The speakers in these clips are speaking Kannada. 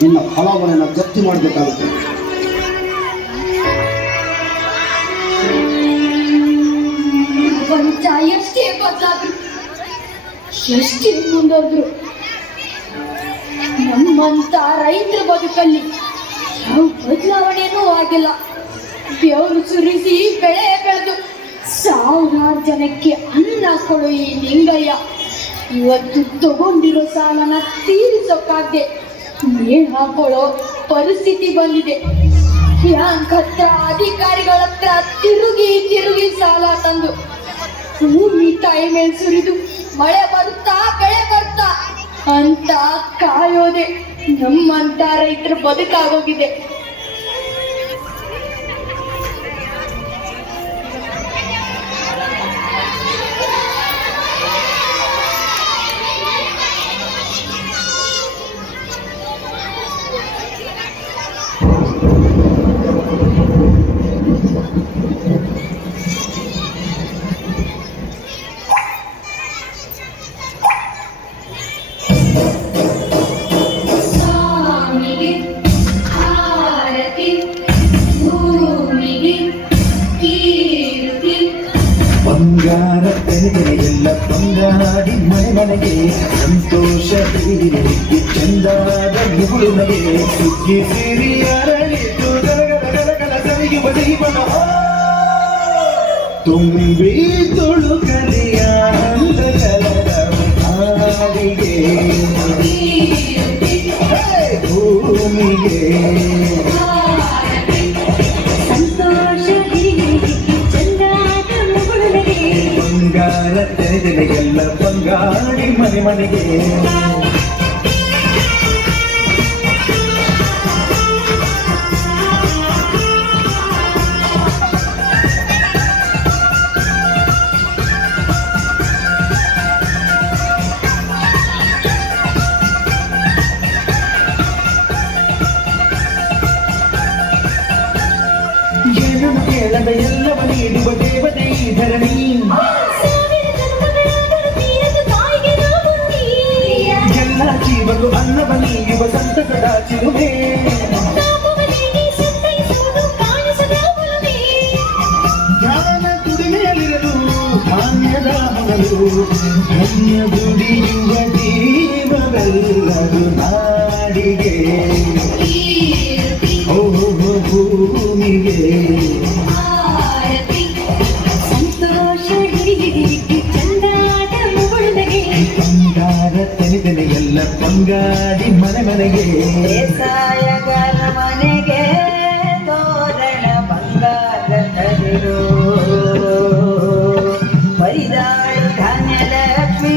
ನಿನ್ನ ಫಲಾವಣೆಯನ್ನು ಜಪ್ತಿ ಮಾಡಬೇಕಾಗುತ್ತೆ. ಪ್ರಪಂಚ ಎಷ್ಟೇ ಬದಲಾದ್ರು, ಎಷ್ಟೇ ಮುಂದೋದ್ರು, ನಮ್ಮಂತ ರೈತರ ಬದುಕಲ್ಲಿ ಯಾವ ಬದಲಾವಣೆನೂ ಆಗಿಲ್ಲ. ಬೆವರು ಸುರಿಸಿ ಬೆಳೆ ಬೆಳೆದು ಸಾವಿರಾರು ಜನಕ್ಕೆ ಅನ್ನ ಕೊಡು ಈ ನಿಂಗಯ್ಯ ಇವತ್ತು ತಗೊಂಡಿರೋ ಸಾಲನ ತೀರಿಸೋಕ್ಕಾಗದೆ ನೇಣು ಹಾಕೊಳ್ಳೋ ಪರಿಸ್ಥಿತಿ ಬಂದಿದೆ. ಬ್ಯಾಂಕ್ ಹತ್ರ ಅಧಿಕಾರಿಗಳ ಹತ್ರ ತಿರುಗಿ ತಿರುಗಿ ಸಾಲ ತಂದು ಭೂಮಿ ತಾಯಿ ಮೇಲೆ ಸುರಿದು ಮಳೆ ಬರುತ್ತಾ ಬೆಳೆ ಬರುತ್ತಾ ಅಂತ ಕಾಯೋದೆ ನಮ್ಮಂತ ರೈತರ ಬದುಕಾಗೋಗಿದೆ. ಬಂಗಾರ ತೆನೆಗೆಲ್ಲ ಬಂಗಾಡಿ ಮನೆ ಮನೆಗೆ ಸಂತೋಷ ಚಂದಾದ ಮುಗುಳುನಗೆ ಸುಗ್ಗಿ ಸಿರಿ ಅರಳಿತು ಗಲಗಲ ಸರಿಯುವ ದೀಪನ ತುಂಬಿ ತುಳುಕಲಿಯ ಹಾಡಿಗೆ ಭೂಮಿಗೆ ತೆನೆಗೆಲ್ಲ ಬಂಗಾಡಿ ಮನೆ ಮನೆಗೆ ಏನು ಕೇಳದ ಎಲ್ಲವ ನೀಡುವ ದೇವತೆ ಈ ಧರಣಿ ಜೀವನು ಅನ್ನವ ನೀಯುವ ಸಂತಸದ ಚಿರುಮೆ ಜ್ಞಾನ ತುಡಿಮೆಯಲ್ಲಿರಲು ಧಾನ್ಯದ ಮೊದಲು ಧನ್ಯ ದುಡಿಯುವ ಜೀವವೆಲ್ಲದು ನಾಡಿಗೆ ಓ ಭೂಮಿಗೆ ತೆನೆಗೆಲ್ಲ ಬಂಗಾಡಿ ಮನೆ ಮನೆಗೆ ಸಾಯಗಾರ ಮನೆಗೆ ತೋರಣ ಬಂಗಾರ ತದಿರು ಪರಿದಾಳು ಧಾನ್ಯದ ಲಕ್ಷ್ಮೀ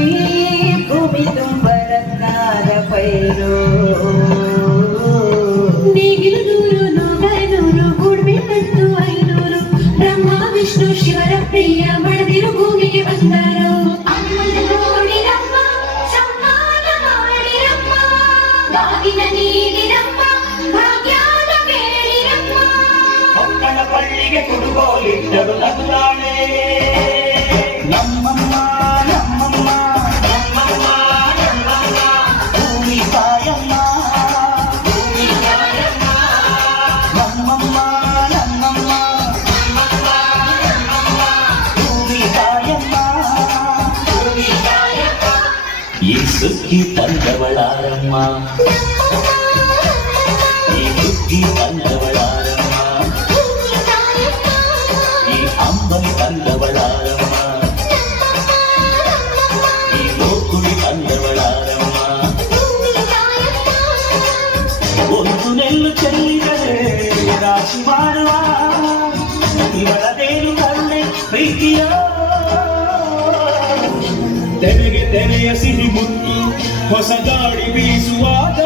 ಭೂಮಿ ತುಂಬ ರತ್ನಾದ ಪೈರು ನೇಗಿಲು 100 ಗೂಡ್ಬೇಕಂತೂ 500 ಬ್ರಹ್ಮ ವಿಷ್ಣು ಶಿವರ ಪ್ರಿಯ ಮಡದಿರು ಭೂಮಿಗೆ ಬಂದರು. ಮಕ್ಕಳ ಪಳ್ಳಿಗೆ ಕುಡುಗೋಲಿಟ್ಟರು ನಗುತ್ತಾಳೆ ನಮ್ಮಮ್ಮ ನಮ್ಮಮ್ಮ ನಮ್ಮಮ್ಮ ನಮ್ಮಮ್ಮ ಭೂಮಿ ತಾಯಮ್ಮ ನಮ್ಮಮ್ಮ ನಮ್ಮಮ್ಮ ಭೂಮಿ ತಾಯಮ್ಮ ಈ ಸುಗ್ಗಿ ತಂದವಳಾರಮ್ಮ ಈ ಸುಗ್ಗಿ ತಂದವಳಾರಮ್ಮ ಈ ಅಂಬಲಿ ತಂದವಳಾರಮ್ಮ ಈ ಗೋಕುಳಿ ತಂದವಳಾರಮ್ಮ ಒಂದು ನೆಲ್ಲು ಚೆಲ್ಲಿದರೆ ರಾಶಿ ಮಾಡುವ ಇವಳದೇನು ಕರುಣೆ ಪ್ರೀತಿಯ ತೆನೆಗೆ ತೆನೆಯ ಸಿಹಿ ಮುತ್ತು ಹೊಸ ಗಾಳಿ ಬೀಸುವಾಗ